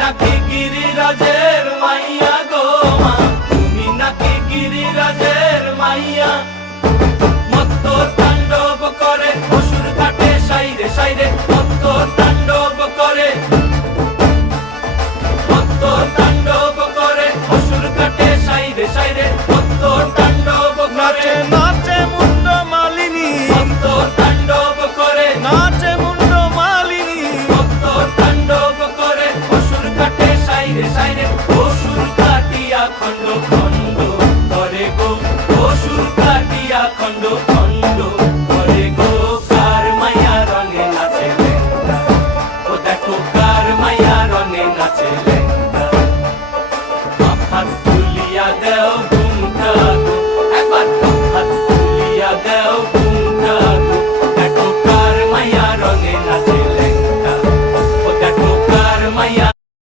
নাকি গিরিরাজের মাইয়া গো মা, তুমি নাকি গিরিরাজের মাইয়া। মত্ত তাণ্ডব করে অসুর ঘাটে সাইরে সাইরে, মত্ত